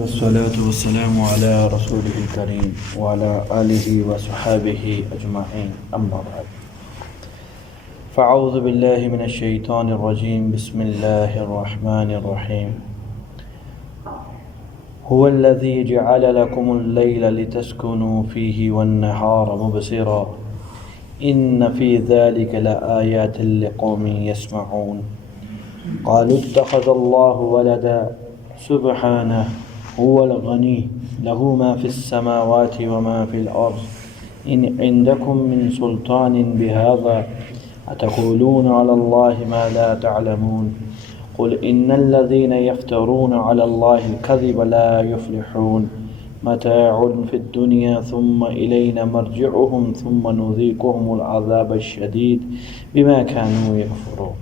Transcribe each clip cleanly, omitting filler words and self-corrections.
والصلاة والسلام على رسوله الكريم وعلى آله وصحابه أجمعين أما بعد فأعوذ بالله من الشيطان الرجيم بسم الله الرحمن الرحيم هو الذي جعل لكم الليل لتسكنوا فيه والنهار مبصرا إن في ذلك لآيات لقوم يسمعون قالوا اتخذ الله ولدا سبحانه هو الغني له ما في السماوات وما في الأرض إن عندكم من سلطان بهذا أتقولون على الله ما لا تعلمون قل إن الذين يفترون على الله الكذب لا يفلحون متاع في الدنيا ثم إلينا مرجعهم ثم نذيقهم العذاب الشديد بما كانوا يكفرون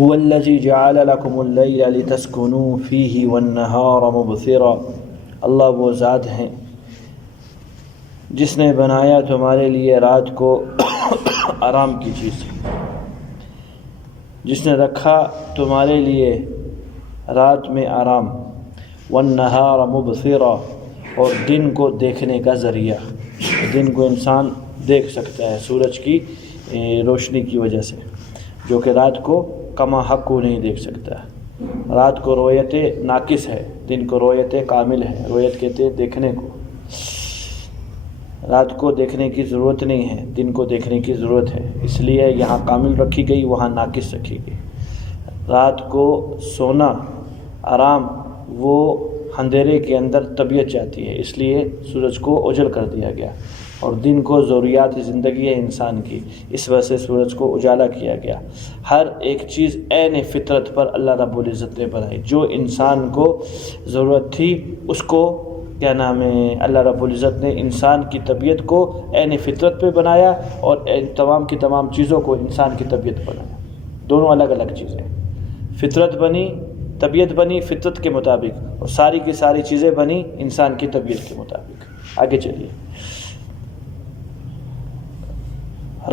هو الذي جعل لكم الليل لتسكنوا فيه والنهار مبصرا اللہ وہ ذات ہیں جس نے بنایا تمہارے لیے رات کو آرام کی چیز، جس نے رکھا تمہارے لیے رات میں آرام، والنہار مبصرا اور دن کو دیکھنے کا ذریعہ، دن کو انسان دیکھ سکتا ہے سورج کی روشنی کی وجہ سے، جو کہ رات کو کما حق کو نہیں دیکھ سکتا۔ رات کو رویت ناقص ہے، دن کو رویت کامل ہے۔ رویت کہتے ہیں دیکھنے کو، رات کو دیکھنے کی ضرورت نہیں ہے، دن کو دیکھنے کی ضرورت ہے، اس لیے یہاں کامل رکھی گئی، وہاں ناقص رکھی گئی۔ رات کو سونا آرام، وہ اندھیرے کے اندر طبیعت چاہتی ہے، اس لیے سورج کو اجل کر دیا گیا، اور دن کو ضروریات زندگی ہے انسان کی، اس وجہ سے سورج کو اجالا کیا گیا۔ ہر ایک چیز عین فطرت پر اللہ رب العزت نے بنائی، جو انسان کو ضرورت تھی اس کو اللہ رب العزت نے انسان کی طبیعت کو عین فطرت پہ بنایا، اور تمام کی تمام چیزوں کو انسان کی طبیعت بنایا۔ دونوں الگ الگ چیزیں، فطرت بنی، طبیعت بنی فطرت کے مطابق، اور ساری کی ساری چیزیں بنی انسان کی طبیعت کے مطابق۔ آگے چلیے۔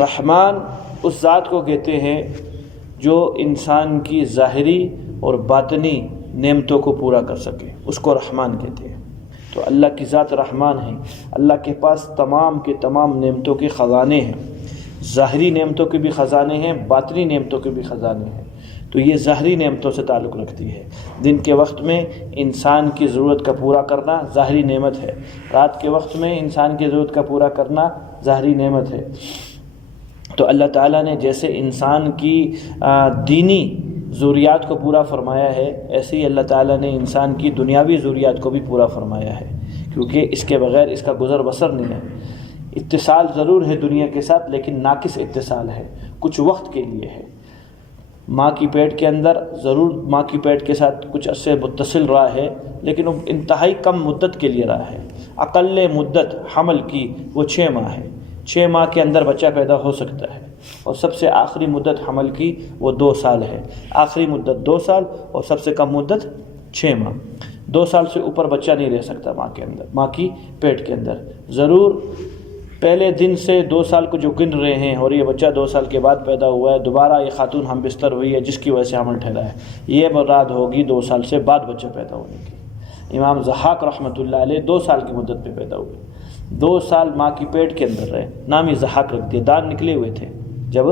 رحمان اس ذات کو کہتے ہیں جو انسان کی ظاہری اور باطنی نعمتوں کو پورا کر سکے، اس کو رحمان کہتے ہیں۔ تو اللہ کی ذات رحمان ہے، اللہ کے پاس تمام کے تمام نعمتوں کے خزانے ہیں، ظاہری نعمتوں کے بھی خزانے ہیں، باطنی نعمتوں کے بھی خزانے ہیں۔ تو یہ ظاہری نعمتوں سے تعلق رکھتی ہے۔ دن کے وقت میں انسان کی ضرورت کا پورا کرنا ظاہری نعمت ہے، رات کے وقت میں انسان کی ضرورت کا پورا کرنا ظاہری نعمت ہے۔ تو اللہ تعالیٰ نے جیسے انسان کی دینی ضروریات کو پورا فرمایا ہے، ایسے ہی اللہ تعالیٰ نے انسان کی دنیاوی ضروریات کو بھی پورا فرمایا ہے، کیونکہ اس کے بغیر اس کا گزر بسر نہیں ہے۔ اتصال ضرور ہے دنیا کے ساتھ، لیکن ناقص اتصال ہے، کچھ وقت کے لیے ہے۔ ماں کی پیٹ کے اندر ضرور ماں کی پیٹ کے ساتھ کچھ عرصے متصل رہا ہے، لیکن وہ انتہائی کم مدت کے لیے رہا ہے۔ اقل مدت حمل کی وہ 6 ماہ ہے، 6 ماہ کے اندر بچہ پیدا ہو سکتا ہے، اور سب سے آخری مدت حمل کی وہ 2 سال ہے۔ آخری مدت 2 سال اور سب سے کم مدت 6 ماہ۔ 2 سال سے اوپر بچہ نہیں رہ سکتا ماں کے اندر، ماں کی پیٹ کے اندر۔ ضرور پہلے دن سے 2 سال کو جو گن رہے ہیں، اور یہ بچہ 2 سال کے بعد پیدا ہوا ہے، دوبارہ یہ خاتون ہم بستر ہوئی ہے جس کی وجہ سے حمل ٹھہرا ہے، یہ مراد ہوگی 2 سال سے بعد بچہ پیدا ہونے کی۔ امام ضحاک رحمۃ اللہ علیہ 2 سال کی مدت پہ پیدا ہوئے، 2 سال ماں کی پیٹ کے اندر رہے، نام ہی ضحاک رکھ دیا۔ دانت نکلے ہوئے تھے جب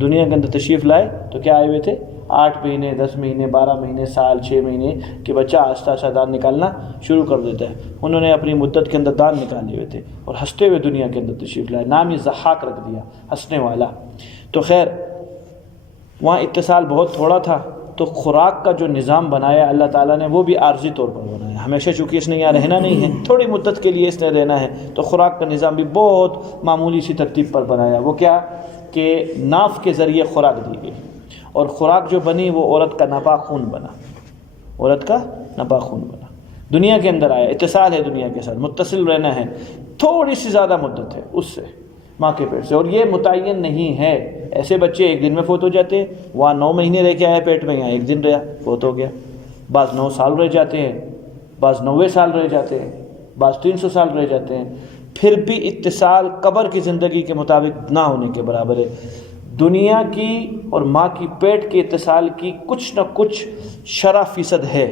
دنیا کے اندر تشریف لائے، تو کیا آئے ہوئے تھے؟ 8 مہینے، 10 مہینے، 12 مہینے، سال، 6 مہینے کہ بچہ آہستہ آہستہ دانت نکالنا شروع کر دیتا ہے۔ انہوں نے اپنی مدت کے اندر دانت نکالے ہوئے تھے، اور ہنستے ہوئے دنیا کے اندر تشریف لائے، نام ہی ضحاک رکھ دیا، ہنسنے والا۔ تو خیر وہاں اتصال بہت تھوڑا تھا، تو خوراک کا جو نظام بنایا اللہ تعالیٰ نے، وہ بھی عارضی طور پر بنایا۔ ہمیشہ چونکہ اس نے یہاں رہنا نہیں ہے، تھوڑی مدت کے لیے اس نے رہنا ہے، تو خوراک کا نظام بھی بہت معمولی سی ترتیب پر بنایا۔ وہ کیا کہ ناف کے ذریعے خوراک دی گئی، اور خوراک جو بنی وہ عورت کا ناپاک خون بنا، عورت کا ناپاک خون بنا، دنیا کے اندر آیا۔ اتصال ہے دنیا کے ساتھ، متصل رہنا ہے، تھوڑی سی زیادہ مدت ہے اس سے، ماں کے پیٹ سے، اور یہ متعین نہیں ہے۔ ایسے بچے ایک دن میں فوت ہو جاتے ہیں، وہاں 9 مہینے رہ کے آیا پیٹ میں، یہاں 1 دن رہا فوت ہو گیا۔ بعض 9 سال رہ جاتے ہیں، بعض 90 سال رہ جاتے ہیں، بعض 300 سال رہ جاتے ہیں۔ پھر بھی اتصال قبر کی زندگی کے مطابق نہ ہونے کے برابر ہے۔ دنیا کی اور ماں کی پیٹ کے اتصال کی کچھ نہ کچھ شرح فیصد ہے،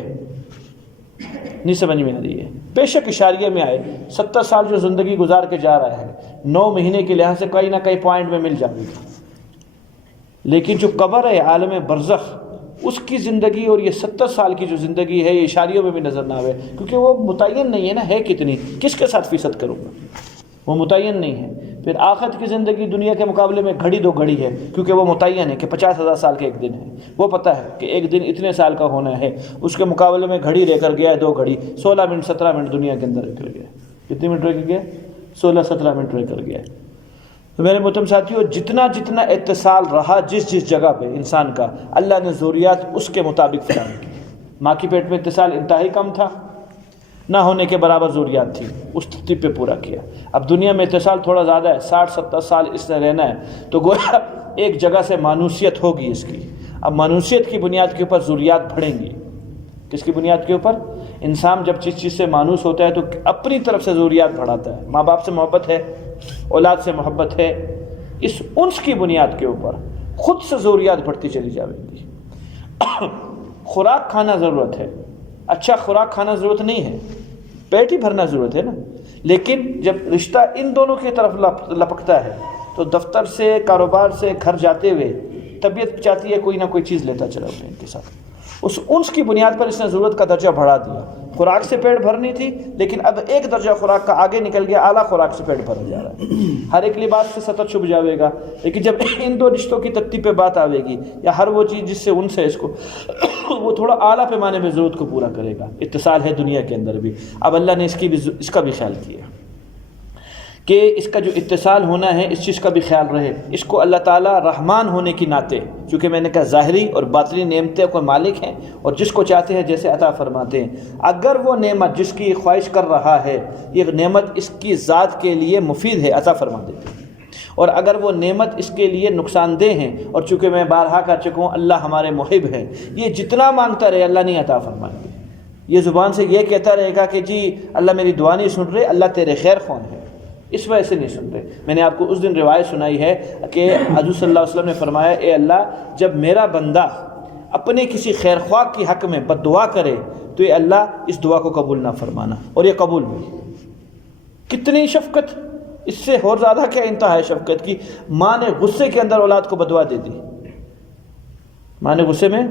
نہیں سمجھ میں آ رہی ہے؟ بے شک اشاریہ میں آئے 70 سال جو زندگی گزار کے جا رہا ہے 9 مہینے کے لحاظ سے کہیں نہ کہیں پوائنٹ میں مل جائے گا، لیکن جو قبر ہے عالم برزخ اس کی زندگی اور یہ 70 سال کی جو زندگی ہے یہ اشاریوں میں بھی نظر نہ آئے، کیونکہ وہ متعین نہیں ہے نا، ہے کتنی، کس کے ساتھ فیصد کروں گا، وہ متعین نہیں ہے۔ پھر آخرت کی زندگی دنیا کے مقابلے میں گھڑی 2 گھڑی ہے، کیونکہ وہ متعین ہے کہ 50,000 سال کے ایک دن ہے، وہ پتہ ہے کہ ایک دن اتنے سال کا ہونا ہے، اس کے مقابلے میں گھڑی رہ کر گیا ہے 2 گھڑی، 16 منٹ 17 منٹ دنیا کے اندر رہ کر گیا، کتنے منٹ رہ کر گیا؟ 16-17 منٹ رہ کر گیا۔ تو میرے محترم ساتھیوں، جتنا اتصال رہا جس جگہ پہ انسان کا، اللہ نے ضروریات اس کے مطابق فراہم کی۔ ماں کی پیٹ میں اتصال انتہائی کم تھا، نہ ہونے کے برابر ضروریات تھی، اس ترتیب پہ پورا کیا۔ اب دنیا میں اتصال تھوڑا زیادہ ہے، 60-70 سال اس نے رہنا ہے، تو گویا ایک جگہ سے مانوسیت ہوگی اس کی۔ اب مانوسیت کی بنیاد کے اوپر ضروریات بڑھیں گی۔ کس کی بنیاد کے اوپر؟ انسان جب جس چیز سے مانوس ہوتا ہے تو اپنی طرف سے ضروریات بڑھاتا ہے، ماں باپ سے محبت ہے، اولاد سے محبت ہے، اس انس کی بنیاد کے اوپر خود سے ضروریات بڑھتی چلی جائیں گی۔ خوراک کھانا ضرورت ہے، اچھا خوراک کھانا ضرورت نہیں ہے، پیٹ ہی بھرنا ضرورت ہے نا، لیکن جب رشتہ ان دونوں کی طرف لپکتا ہے تو دفتر سے، کاروبار سے گھر جاتے ہوئے طبیعت چاہتی ہے کوئی نہ کوئی چیز لیتا چلا ان کے ساتھ، اس انس کی بنیاد پر اس نے ضرورت کا درجہ بڑھا دیا۔ خوراک سے پیٹ بھرنی تھی، لیکن اب ایک درجہ خوراک کا آگے نکل گیا، اعلیٰ خوراک سے پیٹ بھرا جا رہا ہے۔ ہر ایک لباس سے سطح چھپ جاوے گا، لیکن جب ان 2 رشتوں کی ترتیب پہ بات آوے گی، یا ہر وہ چیز جس سے انس ہے اس کو، وہ تھوڑا اعلیٰ پیمانے میں ضرورت کو پورا کرے گا۔ اتصال ہے دنیا کے اندر بھی، اب اللہ نے اس کا بھی خیال کیا کہ اس کا جو اتصال ہونا ہے اس چیز کا بھی خیال رہے۔ اس کو اللہ تعالیٰ رحمان ہونے کی ناطے، چونکہ میں نے کہا ظاہری اور باطنی نعمتیں کو مالک ہیں، اور جس کو چاہتے ہیں جیسے عطا فرماتے ہیں، اگر وہ نعمت جس کی خواہش کر رہا ہے یہ نعمت اس کی ذات کے لیے مفید ہے، عطا فرما دیتے ہیں، اور اگر وہ نعمت اس کے لیے نقصان دہ ہیں، اور چونکہ میں بارہا کہہ چکا ہوں اللہ ہمارے محب ہے، یہ جتنا مانگتا رہے اللہ نہیں عطا فرمائیں گے۔ یہ زبان سے یہ کہتا رہے گا کہ جی اللہ میری دعا نہیں سن رہے، اللہ تیرے خیر خواہ ہے، اس وجہ سے نہیں سن رہے۔ میں نے آپ کو اس دن روایت سنائی ہے کہ حضور صلی اللہ علیہ وسلم نے فرمایا، اے اللہ جب میرا بندہ اپنے کسی خیر خواہ کی حق میں بد دعا کرے تو اے اللہ اس دعا کو قبول نہ فرمانا، اور یہ قبول بھی۔ کتنی شفقت، اس سے اور زیادہ کیا انتہا ہے شفقت کی۔ ماں نے غصے کے اندر اولاد کو بدعا دے دی، ماں نے غصے میں،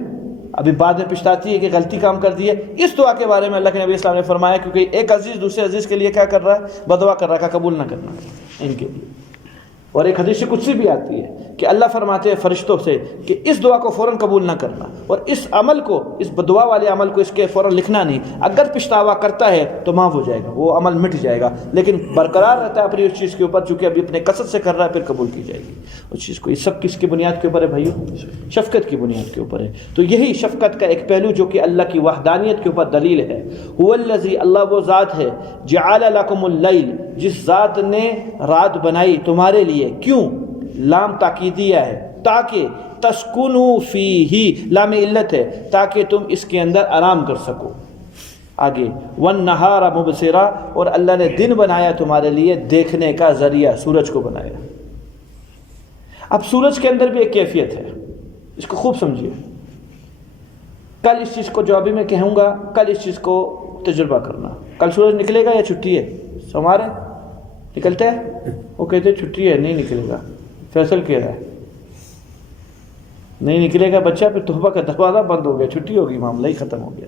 ابھی بعد میں پچھتاتی ہے کہ غلطی کام کر دی ہے۔ اس دعا کے بارے میں اللہ کے نبی اسلام نے فرمایا، کیونکہ ایک عزیز دوسرے عزیز کے لیے کیا کر رہا ہے؟ بدعا کر رہا ہے، قبول نہ کرنا ان کے لیے۔ اور ایک حدیث قدسی بھی آتی ہے کہ اللہ فرماتے ہیں فرشتوں سے کہ اس دعا کو فوراً قبول نہ کرنا، اور اس عمل کو، اس بدعا والے عمل کو اس کے فوراً لکھنا نہیں، اگر پچھتاوا کرتا ہے تو معاف ہو جائے گا، وہ عمل مٹ جائے گا، لیکن برقرار رہتا ہے اپنی اس چیز کے اوپر، چونکہ ابھی اپنے قصد سے کر رہا ہے، پھر قبول کی جائے گی اس چیز کو۔ یہ سب کس کی بنیاد کے اوپر ہے بھائیو؟ شفقت کی بنیاد کے اوپر ہے۔ تو یہی شفقت کا ایک پہلو جو کہ اللہ کی وحدانیت کے اوپر دلیل ہے، هو الذی، اللہ وہ ذات ہے، جعل لکم اللیل، جس ذات نے رات بنائی تمہارے لیے، کیوں؟ لام تاکیدیہ ہے، تاکہ تسکنوا فیہ، لام علت ہے، تاکہ تم اس کے اندر آرام کر سکو۔ آگے والنہار مبصرا، اور اللہ نے دن بنایا تمہارے لیے دیکھنے کا ذریعہ، سورج کو بنایا۔ اب سورج کے اندر بھی ایک کیفیت ہے، اس کو خوب سمجھیے۔ کل اس چیز کو جو ابھی میں کہوں گا، کل اس چیز کو تجربہ کرنا۔ کل سورج نکلے گا یا چھٹی ہے؟ ہمارے نکلتا ہے، وہ کہتے ہیں چھٹی ہے، نہیں نکلے گا۔ فیصل کہہ رہا ہے نہیں نکلے گا بچہ، پھر توبہ کا دروازہ بند ہو گیا، چھٹی ہوگی، معاملہ ہی ختم ہو گیا۔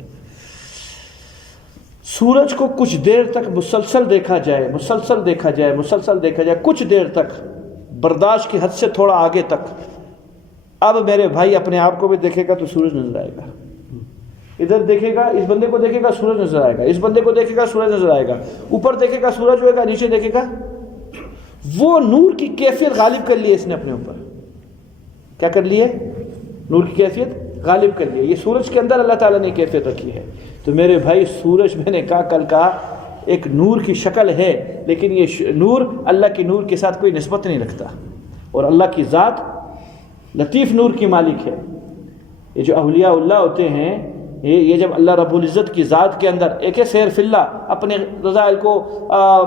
سورج کو کچھ دیر تک مسلسل دیکھا جائے، مسلسل دیکھا جائے، مسلسل دیکھا جائے، کچھ دیر تک، برداشت کی حد سے تھوڑا آگے تک۔ اب میرے بھائی اپنے آپ کو بھی دیکھے گا تو سورج نظر آئے گا، ادھر دیکھے گا، اس بندے کو دیکھے گا سورج نظر آئے گا، اس بندے کو دیکھے گا سورج نظر آئے گا، اوپر دیکھے گا سورج ہوئے گا، نیچے دیکھے گا۔ وہ نور کی کیفیت غالب کر لی ہے اس نے اپنے اوپر۔ کیا کر لی ہے؟ نور کی کیفیت غالب کر لی ہے۔ یہ سورج کے اندر اللہ تعالیٰ نے کیفیت رکھی ہے۔ تو میرے بھائی سورج، میں نے کہا کل کہا، ایک نور کی شکل ہے، لیکن یہ نور اللہ کی نور کے ساتھ کوئی نسبت نہیں رکھتا، اور اللہ کی ذات لطیف نور کی مالک ہے۔ یہ جو اولیاء اللہ ہوتے ہیں یہ جب اللہ رب العزت کی ذات کے اندر ایک ہے سیر فی اللہ، اپنے رذائل کو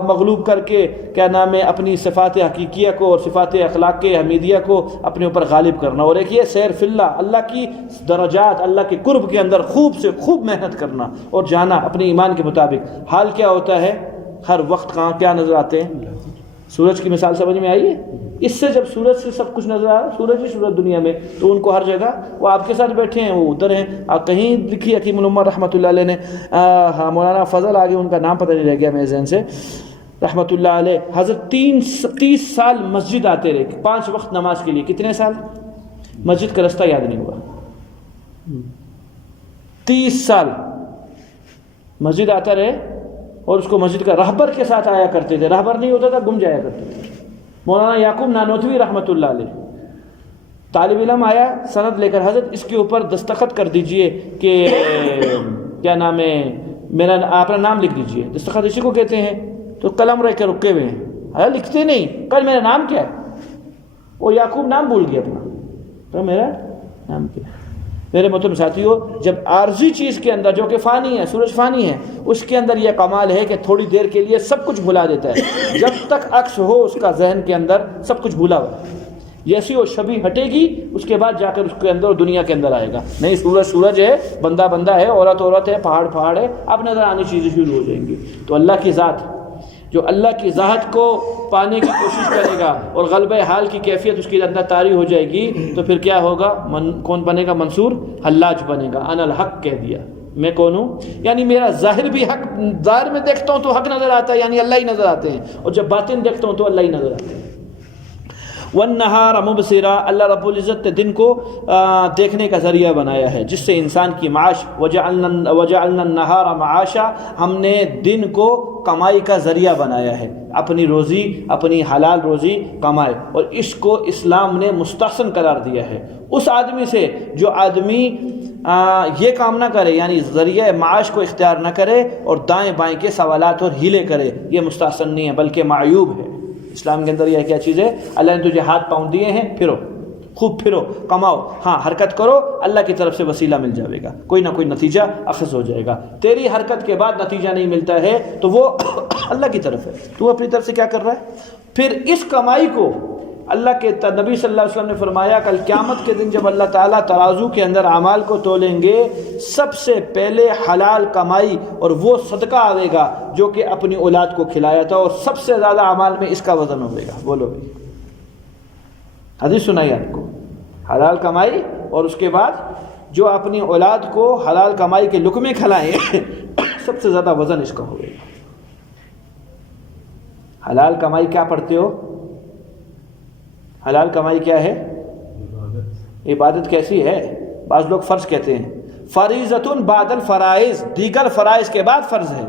مغلوب کر کے کیا نام ہے اپنی صفات حقیقیہ کو اور صفات اخلاق حمیدیہ کو اپنے اوپر غالب کرنا، اور ایک یہ سیر فی اللہ، اللہ کی درجات، اللہ کے قرب کے اندر خوب سے خوب محنت کرنا اور جانا اپنے ایمان کے مطابق۔ حال کیا ہوتا ہے؟ ہر وقت کہاں کیا نظر آتے ہیں؟ سورج کی مثال سمجھ میں آئی ہے؟ اس سے جب سورج سے سب کچھ نظر آ رہا، سورج ہی سورج دنیا میں، تو ان کو ہر جگہ وہ آپ کے ساتھ بیٹھے ہیں، وہ ادھر ہیں۔ کہیں لکھی حکیم الامہ رحمۃ اللہ علیہ نے، مولانا فضل آگے ان کا نام پتہ نہیں رہ گیا میرے ذہن سے، رحمۃ اللہ علیہ، حضرت 30 سال مسجد آتے رہے 5 وقت نماز کے لیے۔ کتنے سال؟ مسجد کا رستہ یاد نہیں ہوا۔ 30 سال مسجد آتا رہے، اور اس کو مسجد کا رہبر کے ساتھ آیا کرتے تھے، رہبر نہیں ہوتا تھا گم جایا کرتے تھے۔ مولانا یعقوب نانوتوی رحمۃ اللہ علیہ، طالب علم آیا سند لے کر، حضرت اس کے اوپر دستخط کر دیجئے کہ کیا نام ہے میرا، اپنا نام لکھ دیجئے، دستخط اسی کو کہتے ہیں۔ تو قلم رہ کے رکے ہوئے ہیں، لکھتے نہیں، کل میرا نام کیا ہے؟ وہ یعقوب نام بھول گیا اپنا، تو میرا نام کیا ہے؟ میرے محترم ساتھیو، جب عارضی چیز کے اندر جو کہ فانی ہے، سورج فانی ہے، اس کے اندر یہ کمال ہے کہ تھوڑی دیر کے لیے سب کچھ بھلا دیتا ہے، جب تک عکس ہو اس کا ذہن کے اندر سب کچھ بھولا ہوا ہے۔ جیسی وہ شبیہ ہٹے گی اس کے بعد جا کر اس کے اندر دنیا کے اندر آئے گا۔ نہیں، سورج سورج ہے، بندہ بندہ ہے، عورت عورت ہے، پہاڑ پہاڑ ہے، اب نظر آنی چیزیں شروع ہو جائیں گی۔ تو اللہ کی ذات، جو اللہ کی ذات کو پانے کی کوشش کرے گا اور غلبہ حال کی کیفیت اس کے اندر طاری ہو جائے گی، تو پھر کیا ہوگا؟ کون بنے گا؟ منصور حلاج بنے گا۔ انا الحق کہہ دیا، میں کون ہوں؟ یعنی میرا ظاہر بھی حق، ظاہر میں دیکھتا ہوں تو حق نظر آتا ہے، یعنی اللہ ہی نظر آتے ہیں، اور جب باطن دیکھتا ہوں تو اللہ ہی نظر آتے ہیں۔ وَالنَّهَارَ مُبْصِرًا، اللہ رب العزت نے دن کو دیکھنے کا ذریعہ بنایا ہے، جس سے انسان کی معاش، وَجَعَلْنَا النَّهَارَ مَعَاشًا، ہم نے دن کو کمائی کا ذریعہ بنایا ہے، اپنی روزی، اپنی حلال روزی کمائے، اور اس کو اسلام نے مستحسن قرار دیا ہے اس آدمی سے جو آدمی یہ کام نہ کرے، یعنی ذریعہ معاش کو اختیار نہ کرے اور دائیں بائیں کے سوالات اور ہیلے کرے، یہ مستحسن نہیں ہے بلکہ معیوب ہے۔ اسلام کے اندر یہ کیا چیز ہے؟ اللہ نے تجھے ہاتھ پاؤں دیے ہیں، پھرو، خوب پھرو، کماؤ، ہاں حرکت کرو، اللہ کی طرف سے وسیلہ مل جائے گا، کوئی نہ کوئی نتیجہ اخذ ہو جائے گا۔ تیری حرکت کے بعد نتیجہ نہیں ملتا ہے تو وہ اللہ کی طرف ہے، تو اپنی طرف سے کیا کر رہا ہے؟ پھر اس کمائی کو اللہ کے نبی صلی اللہ علیہ وسلم نے فرمایا کل قیامت کے دن جب اللہ تعالیٰ ترازو کے اندر اعمال کو تولیں گے، سب سے پہلے حلال کمائی اور وہ صدقہ آئے گا جو کہ اپنی اولاد کو کھلایا تھا، اور سب سے زیادہ اعمال میں اس کا وزن ہوئے گا۔ بولو بھائی، حدیث سنائی آپ کو، حلال کمائی اور اس کے بعد جو اپنی اولاد کو حلال کمائی کے لقمے کھلائیں سب سے زیادہ وزن اس کا ہوئے گا۔ حلال کمائی کیا پڑھتے ہو؟ حلال کمائی کیا ہے؟ عبادت کیسی ہے؟ بعض لوگ فرض کہتے ہیں، فریضۃ بعد الفرائض، دیگر فرائض کے بعد فرض ہے۔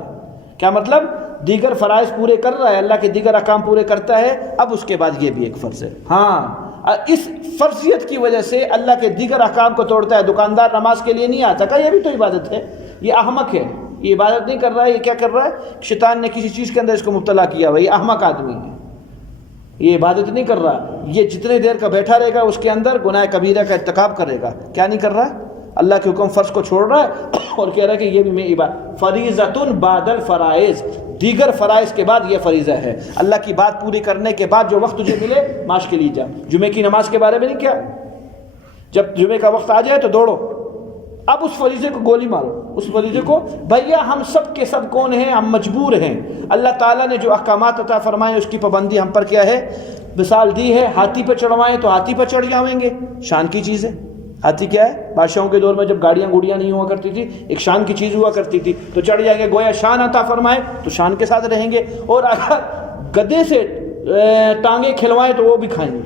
کیا مطلب؟ دیگر فرائض پورے کر رہا ہے، اللہ کے دیگر احکام پورے کرتا ہے، اب اس کے بعد یہ بھی ایک فرض ہے۔ ہاں، اس فرضیت کی وجہ سے اللہ کے دیگر احکام کو توڑتا ہے۔ دکاندار نماز کے لیے نہیں آتا، کہا یہ بھی تو عبادت ہے، یہ احمق ہے، یہ عبادت نہیں کر رہا ہے، یہ کیا کر رہا ہے؟ شیطان نے کسی چیز کے اندر اس کو مبتلا کیا ہوا، یہ احمق آدمی ہے، یہ عبادت نہیں کر رہا، یہ جتنے دیر کا بیٹھا رہے گا اس کے اندر گناہ کبیرہ کا ارتکاب کرے گا۔ کیا نہیں کر رہا؟ اللہ کے حکم فرض کو چھوڑ رہا ہے اور کہہ رہا ہے کہ یہ بھی میں عبادت، فریضۃ بعد الفرائض، دیگر فرائض کے بعد یہ فریضہ ہے۔ اللہ کی بات پوری کرنے کے بعد جو وقت تجھے ملے معاش کے لیے جا۔ جمعے کی نماز کے بارے میں نہیں کیا؟ جب جمعے کا وقت آ جائے تو دوڑو، اب اس فریضے کو گولی مارو، اس فریضے کو۔ بھیا ہم سب کے سب کون ہیں؟ ہم مجبور ہیں۔ اللہ تعالیٰ نے جو احکامات عطا فرمائے اس کی پابندی ہم پر کیا ہے؟ مثال دی ہے، ہاتھی پہ چڑھوائیں تو ہاتھی پہ چڑھ جاویں گے، شان کی چیز ہے۔ ہاتھی کیا ہے؟ بادشاہوں کے دور میں جب گاڑیاں گوڑیاں نہیں ہوا کرتی تھی، ایک شان کی چیز ہوا کرتی تھی، تو چڑھ جائیں گے، گویا شان عطا فرمائے تو شان کے ساتھ رہیں گے۔ اور اگر گدے سے ٹانگیں کھلوائیں تو وہ بھی کھائیں گے،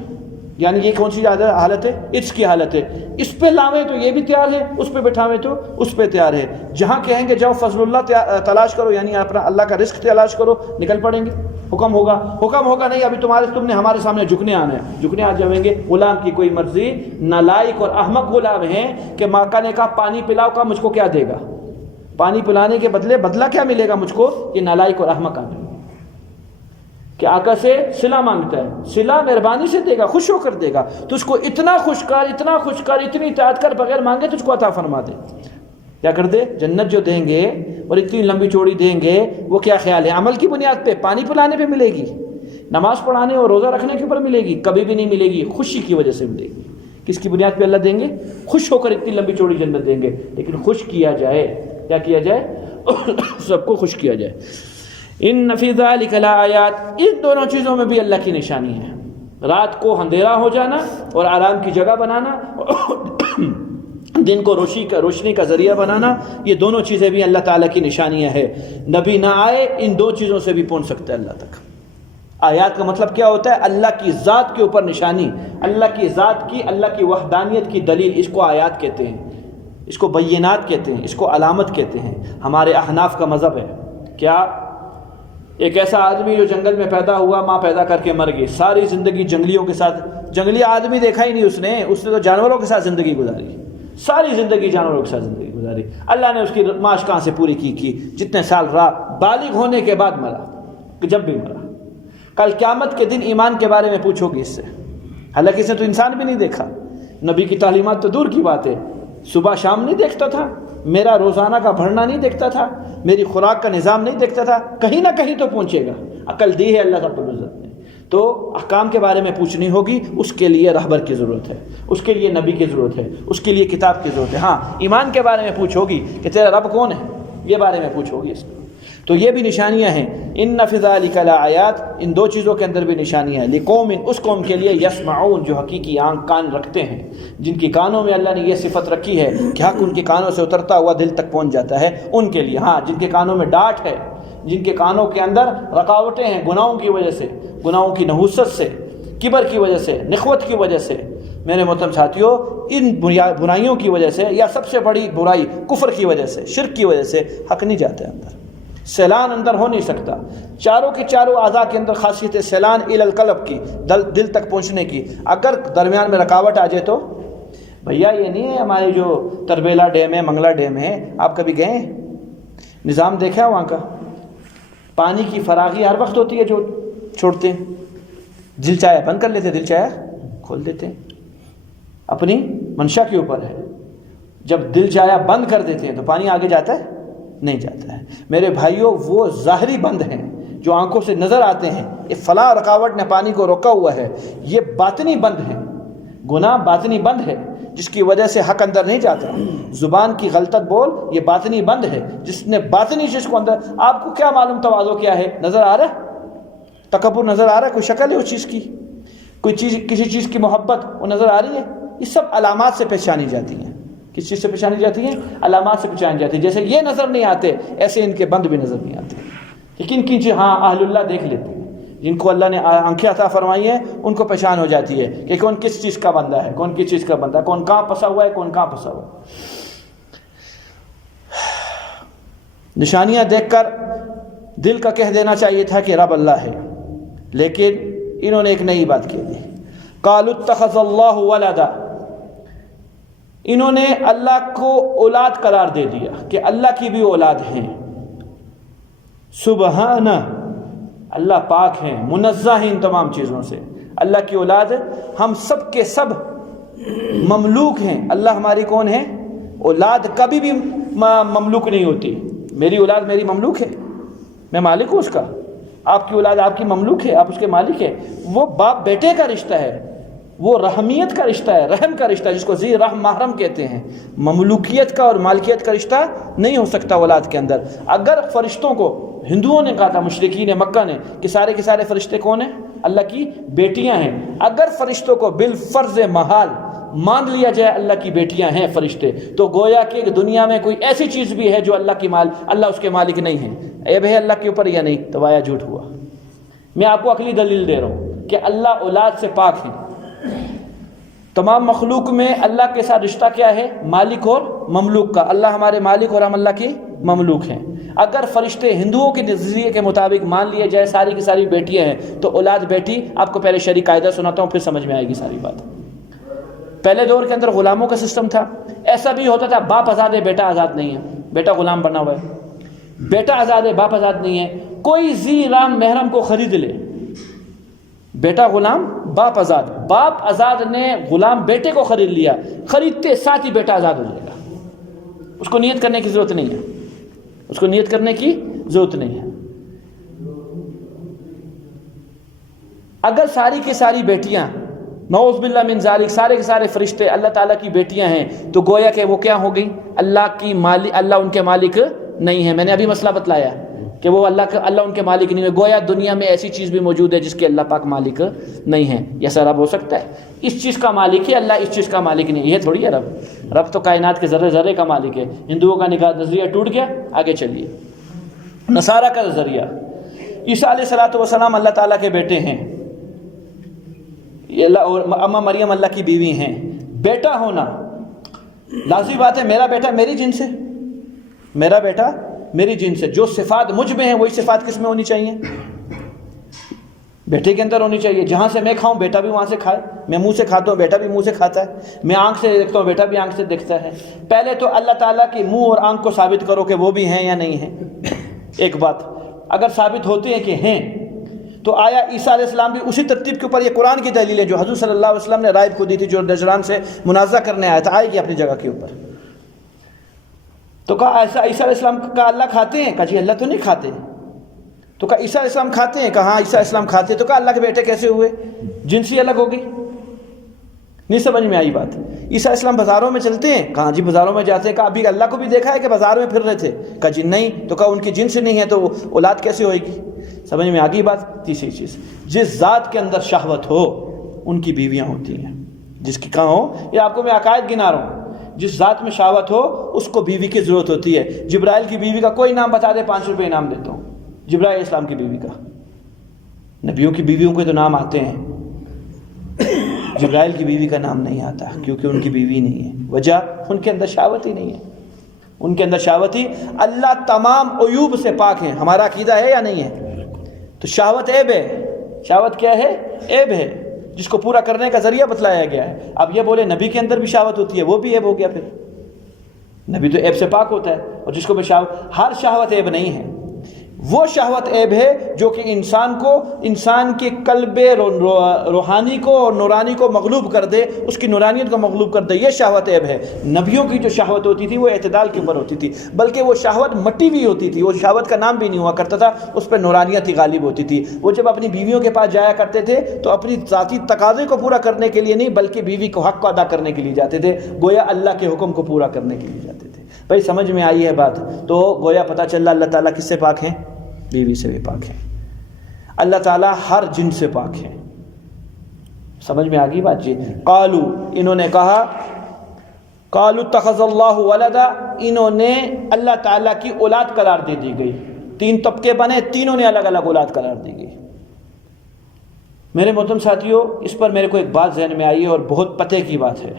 یعنی یہ کون سی حالت ہے؟ اس کی حالت ہے۔ اس پہ لاویں تو یہ بھی تیار ہے، اس پہ بٹھاویں تو اس پہ تیار ہے۔ جہاں کہیں گے جاؤ فضل اللہ تلاش کرو، یعنی اپنا اللہ کا رزق تلاش کرو، نکل پڑیں گے۔ حکم ہوگا نہیں، ابھی تم نے ہمارے سامنے جھکنے آنا ہے، جھکنے آ جائیں گے۔ غلام کی کوئی مرضی، نالائق اور احمق غلام ہیں کہ ماں نے کہا پانی پلاؤ، کا مجھ کو کیا دے گا؟ پانی پلانے کے بدلے بدلہ کیا ملے گا مجھ کو؟ یہ نالائق اور احمق آدمی کہ آقا سے صلہ مانگتا ہے، صلہ مہربانی سے دے گا، خوش ہو کر دے گا، تو اس کو اتنا خوش کر، اتنی اطاعت کر، بغیر مانگے تجھ کو عطا فرما دے۔ کیا کرتے؟ جنت جو دیں گے اور اتنی لمبی چوڑی دیں گے، وہ کیا خیال ہے؟ عمل کی بنیاد پہ، پانی پلانے پہ ملے گی، نماز پڑھانے اور روزہ رکھنے کے اوپر ملے گی؟ کبھی بھی نہیں ملے گی، خوشی کی وجہ سے ملے گی۔ کس کی بنیاد پہ اللہ دیں گے؟ خوش ہو کر اتنی لمبی چوڑی جنت دیں گے، لیکن خوش کیا جائے، کیا کیا جائے؟ سب کو خوش کیا جائے۔ ان فی ذلک لآیات، ان دونوں چیزوں میں بھی اللہ کی نشانی ہے۔ رات کو اندھیرا ہو جانا اور آرام کی جگہ بنانا، دن کو روشنی کا ذریعہ بنانا، یہ دونوں چیزیں بھی اللہ تعالیٰ کی نشانیاں ہیں۔ نبی نہ آئے ان دو چیزوں سے بھی پہنچ سکتا ہے اللہ تک۔ آیات کا مطلب کیا ہوتا ہے؟ اللہ کی ذات کے اوپر نشانی، اللہ کی ذات کی، اللہ کی وحدانیت کی دلیل، اس کو آیات کہتے ہیں، اس کو بینات کہتے ہیں، اس کو علامت کہتے ہیں۔ ہمارے احناف کا مذہب ہے کیا؟ ایک ایسا آدمی جو جنگل میں پیدا ہوا، ماں پیدا کر کے مر گئی، ساری زندگی جنگلیوں کے ساتھ، جنگلی آدمی دیکھا ہی نہیں اس نے تو جانوروں کے ساتھ زندگی گزاری، ساری زندگی جانوروں کے ساتھ زندگی گزاری۔ اللہ نے اس کی معاش کہاں سے پوری کی؟ جتنے سال رہا، بالغ ہونے کے بعد مرا، جب بھی مرا۔ کل قیامت کے دن ایمان کے بارے میں پوچھو گی اس سے، حالانکہ اس نے تو انسان بھی نہیں دیکھا، نبی کی تعلیمات تو دور کی بات ہے، صبح شام نہیں دیکھتا تھا، میرا روزانہ کا بھرنا نہیں دیکھتا تھا، میری خوراک کا نظام نہیں دیکھتا تھا، کہیں نہ کہیں تو پہنچے گا۔ عقل دی ہے اللہ رب العزت نے، تو احکام کے بارے میں پوچھنی ہوگی، اس کے لیے رہبر کی ضرورت ہے، اس کے لیے نبی کی ضرورت ہے، اس کے لیے کتاب کی ضرورت ہے۔ ہاں ایمان کے بارے میں پوچھو گی کہ تیرا رب کون ہے، یہ بارے میں پوچھو گی اس کو۔ تو یہ بھی نشانیاں ہیں، ان فی ذلک لآیات، ان دو چیزوں کے اندر بھی نشانیاں ہیں، لقوم، اس قوم کے لیے، یسمعون، جو حقیقی آنکھ کان رکھتے ہیں، جن کی کانوں میں اللہ نے یہ صفت رکھی ہے کہ حق ان کے کانوں سے اترتا ہوا دل تک پہنچ جاتا ہے، ان کے لیے۔ ہاں جن کے کانوں میں ڈانٹ ہے، جن کے کانوں کے اندر رکاوٹیں ہیں گناہوں کی وجہ سے، گناہوں کی نحوست سے، کبر کی وجہ سے، نخوت کی وجہ سے، میرے محترم ساتھیوں، ان برائیوں کی وجہ سے، یا سب سے بڑی برائی کفر کی وجہ سے، شرک کی وجہ سے حق نہیں جاتا اندر، سیلان اندر ہو نہیں سکتا۔ چاروں کے چاروں اعضاء کے اندر خاصیت ہے سیلان الی القلب کی، دل تک پہنچنے کی۔ اگر درمیان میں رکاوٹ آ جائے تو بھیا یہ نہیں ہے ہمارے جو تربیلا ڈیم ہے، منگلا ڈیم ہے، آپ کبھی گئے ہیں؟ نظام دیکھا ہے وہاں کا؟ پانی کی فراغی ہر وقت ہوتی ہے، جو چھوڑتے ہیں دل چاہے بند کر لیتے، دل چاہے کھول دیتے ہیں، اپنی منشا کے اوپر ہے۔ جب دل چاہے بند کر دیتے ہیں تو پانی آگے جاتا ہے؟ نہیں جاتا ہے۔ میرے بھائیوں، وہ ظاہری بند ہیں جو آنکھوں سے نظر آتے ہیں، یہ فلاں رکاوٹ نے پانی کو روکا ہوا ہے، یہ باطنی بند ہیں، گناہ باطنی بند ہے جس کی وجہ سے حق اندر نہیں جاتا۔ زبان کی غلطت بول، یہ باطنی بند ہے جس نے باطنی چیز کو اندر۔ آپ کو کیا معلوم تواضع کیا ہے؟ نظر آ رہا ہے؟ تکبر نظر آ رہا ہے؟ کوئی شکل ہے اس چیز کی؟ کوئی چیز، کسی چیز کی محبت وہ نظر آ رہی ہے؟ یہ سب علامات سے پہچانی جاتی ہیں۔ کس چیز سے پہچانی جاتی ہیں؟ علامات سے پہچانی جاتی ہے۔ جیسے یہ نظر نہیں آتے، ایسے ان کے بند بھی نظر نہیں آتے، لیکن کن چیز، ہاں اہل اللہ دیکھ لیتے ہیں، جن کو اللہ نے آنکھیں عطا فرمائی ہیں، ان کو پہچان ہو جاتی ہے کہ کون کس چیز کا بندہ ہے، کون کس چیز کا بندہ ہے، کون کہاں پھنسا ہوا ہے، کون کہاں پھنسا ہوا ہے۔ نشانیاں دیکھ کر دل کا کہہ دینا چاہیے تھا کہ رب اللہ ہے، لیکن انہوں نے ایک نئی بات کہہ دی، قالوا اتخذ اللہ ولدا، انہوں نے اللہ کو اولاد قرار دے دیا کہ اللہ کی بھی اولاد ہیں۔ سبحانہ، اللہ پاک ہیں، منزہ ہیں ان تمام چیزوں سے، اللہ کی اولاد، ہم سب کے سب مملوک ہیں۔ اللہ ہماری کون ہے؟ اولاد کبھی بھی مملوک نہیں ہوتی۔ میری اولاد میری مملوک ہے، میں مالک ہوں اس کا، آپ کی اولاد آپ کی مملوک ہے، آپ اس کے مالک ہیں۔ وہ باپ بیٹے کا رشتہ ہے، وہ رحمیت کا رشتہ ہے، رحم کا رشتہ ہے، جس کو ذی رحم محرم کہتے ہیں۔ مملوکیت کا اور مالکیت کا رشتہ نہیں ہو سکتا اولاد کے اندر۔ اگر فرشتوں کو، ہندوؤں نے کہا تھا، مشرکین مکہ نے، کہ سارے کے سارے فرشتے کون ہیں؟ اللہ کی بیٹیاں ہیں۔ اگر فرشتوں کو بالفرض محال مان لیا جائے اللہ کی بیٹیاں ہیں فرشتے، تو گویا کہ دنیا میں کوئی ایسی چیز بھی ہے جو اللہ اس کے مالک نہیں ہے۔ عیب ہے اللہ کے اوپر یا نہیں؟ تو آیا جھوٹ ہوا۔ میں آپ کو عقلی دلیل دے رہا ہوں کہ اللہ اولاد سے پاک ہے۔ تمام مخلوق میں اللہ کے ساتھ رشتہ کیا ہے؟ مالک اور مملوک کا۔ اللہ ہمارے مالک اور ہم اللہ کی مملوک ہیں۔ اگر فرشتے ہندوؤں کے نظریے کے مطابق مان لیے جائے ساری کی ساری بیٹیاں ہیں، تو اولاد بیٹی، آپ کو پہلے شرعی قاعدہ سناتا ہوں پھر سمجھ میں آئے گی ساری بات۔ پہلے دور کے اندر غلاموں کا سسٹم تھا، ایسا بھی ہوتا تھا باپ آزاد ہے بیٹا آزاد نہیں ہے، بیٹا غلام بنا ہوا ہے، بیٹا آزاد ہے باپ آزاد نہیں ہے۔ کوئی ذی رحم محرم کو خرید لے، بیٹا غلام باپ آزاد، باپ آزاد نے غلام بیٹے کو خرید لیا، خریدتے ساتھ ہی بیٹا آزاد ہو جائے گا، اس کو نیت کرنے کی ضرورت نہیں ہے، اس کو نیت کرنے کی ضرورت نہیں ہے۔ اگر ساری کی ساری بیٹیاں نعوذ باللہ من ذالک سارے کے سارے فرشتے اللہ تعالیٰ کی بیٹیاں ہیں تو گویا کہ وہ کیا ہو گئی؟ اللہ ان کے مالک نہیں ہے۔ میں نے ابھی مسئلہ بتلایا کہ وہ اللہ ان کے مالک نہیں ہے۔ گویا دنیا میں ایسی چیز بھی موجود ہے جس کے اللہ پاک مالک نہیں ہے۔ یہ ایسا رب ہو سکتا ہے؟ اس چیز کا مالک ہے اللہ، اس چیز کا مالک نہیں۔ یہ تھوڑی ہے رب تو کائنات کے ذرے ذرے کا مالک ہے۔ ہندوؤں کا نظریہ ٹوٹ گیا، آگے چلیے۔ نصارہ کا نظریہ، عیسیٰ علیہ الصلوۃ والسلام اللہ تعالیٰ کے بیٹے ہیں، اور اماں مریم اللہ کی بیوی ہیں۔ بیٹا ہونا لازمی بات ہے، میرا بیٹا میری جنس ہے، میرا بیٹا میری جنس ہے۔ جو صفات مجھ میں ہیں وہی صفات کس میں ہونی چاہیے؟ بیٹے کے اندر ہونی چاہیے۔ جہاں سے میں کھاؤں بیٹا بھی وہاں سے کھائے، میں منہ سے کھاتا ہوں بیٹا بھی منہ سے کھاتا ہے، میں آنکھ سے دیکھتا ہوں بیٹا بھی آنکھ سے دیکھتا ہے۔ پہلے تو اللہ تعالیٰ کی منہ اور آنکھ کو ثابت کرو کہ وہ بھی ہیں یا نہیں ہیں۔ ایک بات اگر ثابت ہوتے ہیں کہ ہیں تو آیا عیسیٰ علیہ السلام بھی اسی ترتیب کے اوپر؟ یہ قرآن کی دلیل ہے جو حضور صلی اللہ علیہ وسلم نے رائب کو دی تھی، جو نجران سے منازعہ کرنے آیا تھا، آئے گی اپنی جگہ کے اوپر۔ تو کہا عیسیٰ علیہ السلام کا اللہ کھاتے ہیں؟ کہا جی اللہ تو نہیں کھاتے۔ تو کہا عیسیٰ علیہ السلام کھاتے ہیں؟ کہا ہاں عیسیٰ علیہ السلام کھاتے ہیں۔ تو کہا اللہ کے بیٹے کیسے ہوئے؟ جنسی الگ ہوگی؟ نہیں سمجھ میں آئی بات۔ عیسیٰ علیہ السلام بازاروں میں چلتے ہیں؟ کہا جی بازاروں میں جاتے ہیں۔ کہا ابھی اللہ کو بھی دیکھا ہے کہ بازار میں پھر رہے تھے؟ کہا جی نہیں۔ تو کہا ان کی جنس نہیں ہے تو اولاد کیسے ہوئے گی؟ سمجھ میں آ گئی بات۔ تیسری چیز، جس ذات کے اندر شہوت ہو ان کی بیویاں ہوتی ہیں، جس کی کہاں ہو، یہ آپ کو میں عقائد گنا رہا ہوں۔ جس ذات میں شہوت ہو اس کو بیوی کی ضرورت ہوتی ہے۔ جبرائیل کی بیوی کا کوئی نام بتا دے، 5 روپے انعام دیتا ہوں۔ جبرائیل اسلام کی بیوی کا، نبیوں کی بیویوں کے تو نام آتے ہیں، جبرائیل کی بیوی کا نام نہیں آتا کیونکہ ان کی بیوی نہیں ہے۔ وجہ ان کے اندر شہوت ہی نہیں ہے، ان کے اندر شہوت ہی۔ اللہ تمام عیوب سے پاک ہیں، ہمارا عقیدہ ہے یا نہیں ہے؟ تو شہوت عیب ہے۔ شہوت کیا ہے؟ عیب ہے، جس کو پورا کرنے کا ذریعہ بتلایا گیا ہے۔ اب یہ بولے نبی کے اندر بھی شہوت ہوتی ہے، وہ بھی عیب ہو گیا۔ پھر نبی تو عیب سے پاک ہوتا ہے، اور جس کو بھی ہر شہوت عیب نہیں ہے۔ وہ شہوت عیب ہے جو کہ انسان کے قلب روحانی کو اور نورانی کو مغلوب کر دے، اس کی نورانیت کو مغلوب کر دے، یہ شہوت عیب ہے۔ نبیوں کی جو شہوت ہوتی تھی وہ اعتدال کے اوپر ہوتی تھی، بلکہ وہ شہوت مٹی بھی ہوتی تھی، وہ شہوت کا نام بھی نہیں ہوا کرتا تھا، اس پہ نورانیت ہی غالب ہوتی تھی۔ وہ جب اپنی بیویوں کے پاس جایا کرتے تھے تو اپنی ذاتی تقاضے کو پورا کرنے کے لیے نہیں بلکہ بیوی کو حق کو ادا کرنے کے لیے جاتے تھے، گویا اللہ کے حکم کو پورا کرنے کے لیے جاتے تھے۔ بھائی سمجھ میں آئی ہے بات؟ تو گویا پتہ چل اللہ تعالیٰ کس سے پاک ہیں؟ بیوی سے بھی پاک ہے۔ اللہ تعالیٰ ہر جن سے پاک ہے۔ سمجھ میں آ گئی بات جی؟ قالو، انہوں نے کہا، قالو اتخذ اللہ ولدا، انہوں نے اللہ تعالیٰ کی اولاد قرار دے دی گئی۔ 3 طبقے بنے، تینوں نے الگ الگ اولاد قرار دی گئی۔ میرے محترم ساتھیوں، اس پر میرے کو ایک بات ذہن میں آئی ہے اور بہت پتے کی بات ہے،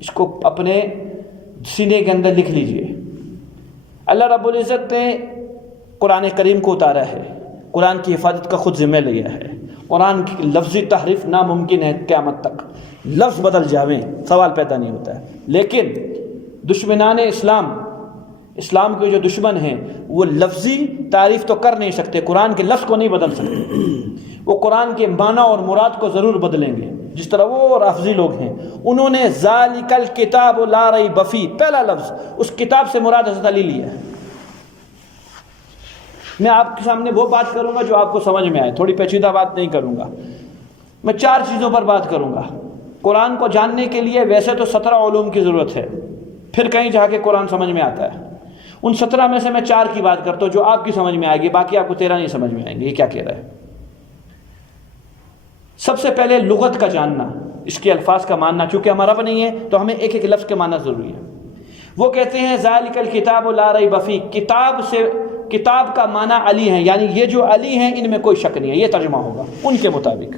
اس کو اپنے سینے کے اندر لکھ لیجئے۔ اللہ رب العزت نے قرآن کریم کو اتارا ہے، قرآن کی حفاظت کا خود ذمہ لیا ہے۔ قرآن کی لفظی تحریف ناممکن ہے، قیامت تک لفظ بدل جاویں سوال پیدا نہیں ہوتا ہے، لیکن دشمنان اسلام کے جو دشمن ہیں وہ لفظی تعریف تو کر نہیں سکتے، قرآن کے لفظ کو نہیں بدل سکتے۔ وہ قرآن کے معنی اور مراد کو ضرور بدلیں گے، جس طرح وہ رافضی لوگ ہیں، انہوں نے ذالک الکتاب لا ریب فیہ، پہلا لفظ اس کتاب سے مراد حضرت علی لیا ہے۔ میں آپ کے سامنے وہ بات کروں گا جو آپ کو سمجھ میں آئے، تھوڑی پیچیدہ بات نہیں کروں گا۔ میں 4 چیزوں پر بات کروں گا۔ قرآن کو جاننے کے لیے ویسے تو 17 علوم کی ضرورت ہے، پھر کہیں جا کے قرآن سمجھ میں آتا ہے۔ ان 17 میں سے میں 4 کی بات کرتا ہوں جو آپ کی سمجھ میں آئے گی، باقی آپ کو 13 نہیں سمجھ میں آئیں گے یہ کیا کہہ رہا ہے۔ سب سے پہلے لغت کا جاننا، اس کے الفاظ کا ماننا، چونکہ ہمارا بھی نہیں ہے تو ہمیں ایک ایک لفظ کے معنی ضروری ہے۔ وہ کہتے ہیں ذالک الکتاب لا ریب فیہ، کتاب کا معنی علی ہیں، یعنی یہ جو علی ہیں ان میں کوئی شک نہیں ہے، یہ ترجمہ ہوگا ان کے مطابق۔